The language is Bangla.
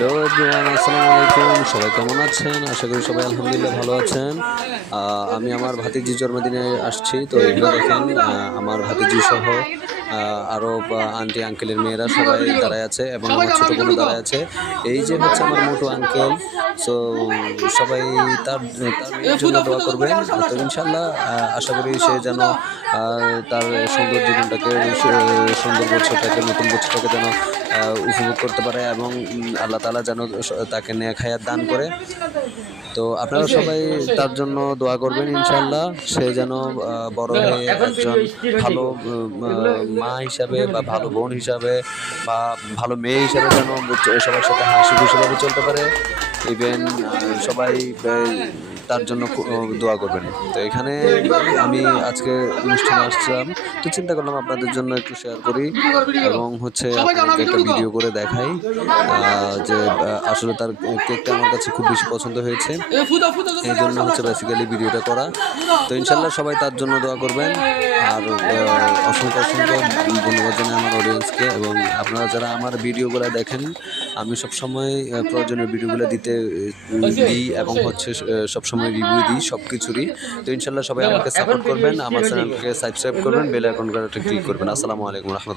হ্যালো এভরিওয়ান, আসসালামু আলাইকুম। সবাই কেমন আছেন? আশা করি সবাই আলহামদুলিল্লাহ ভালো আছেন। আমি আমার ভাতিজির জন্মদিনে আসছি। তো এখানে দেখেন আমার ভাতিজি সহ আরও আন্টি আঙ্কেলের মেয়েরা সবাই দাঁড়ায় আছে এবং আমার ছোটো বোনও দাঁড়ায় আছে। এই যে হচ্ছে আমার মোটু আঙ্কেল। সো সবাই তার তার মেয়ের জন্য দোয়া করবেন। তো ইনশাআল্লাহ আশা করি সে যেন তার সুন্দর জীবনটাকে সুন্দর বছরটাকে নতুন বছরটাকে যেন উপভোগ করতে পারে এবং আল্লাহ তাআলা যেন তাকে নেক হায়াত দান করে। তো আপনারা সবাই তার জন্য দোয়া করবেন ইনশাআল্লাহ। সে যেন বড় হয়ে একজন ভালো মা হিসাবে বা ভালো বোন হিসাবে বা ভালো মেয়ে হিসাবে যেন সবার সাথে হাসিখুশিভাবে চলতে পারে। ইভেন সবাই তার জন্য দোয়া করবেন। তো এখানে আমি আজকে অনুষ্ঠানে আসছিলাম, তো চিন্তা করলাম আপনাদের জন্য একটু শেয়ার করি এবং হচ্ছে আপনাদেরকে একটা ভিডিও করে দেখাই যে আসলে তার কেকটা আমার কাছে খুব বেশি পছন্দ হয়েছে। এই জন্য হচ্ছে বেসিক্যালি ভিডিওটা করা। তো ইনশাল্লাহ সবাই তার জন্য দোয়া করবেন। আর অসংখ্য ধন্যবাদ জানাই আমার অডিয়েন্সকে। এবং আপনারা যারা আমার ভিডিওগুলো দেখেন, আমি সবসময় প্রয়োজনীয় ভিডিওগুলো দিই এবং হচ্ছে সবসময় রিভিউ দিই সব কিছুরই। তো ইনশাল্লাহ সবাই আমাকে সাপোর্ট করবেন, আমার চ্যানেলকে সাবস্ক্রাইব করবেন, বেল আইকনটা ক্লিক করবেন। আসসালামু আলাইকুম রহমতুল্লাহ।